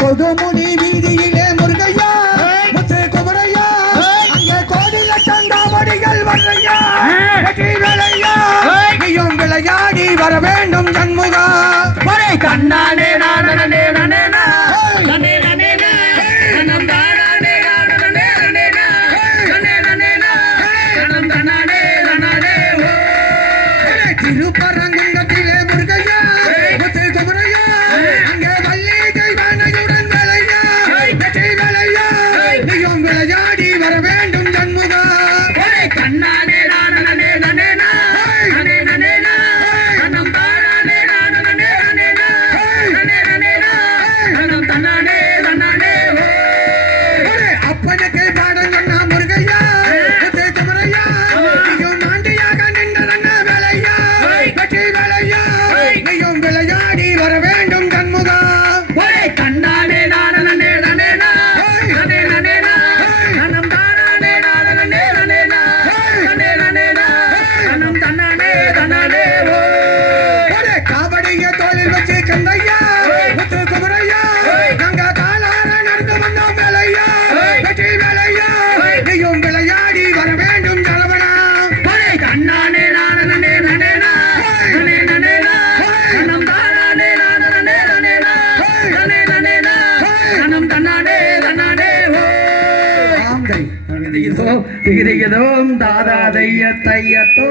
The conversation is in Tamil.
கொதுமுனி வீதியிலே முருகையா முத்து குமரையா அங்கே கோடில சந்தாமடிகள் வரையா நீயும் விளையாடி வர வேண்டும் கண்முகா கண்ணானே நான் ஆந்தை திகிதிகிதோம் தாதா தைய தையத்தோ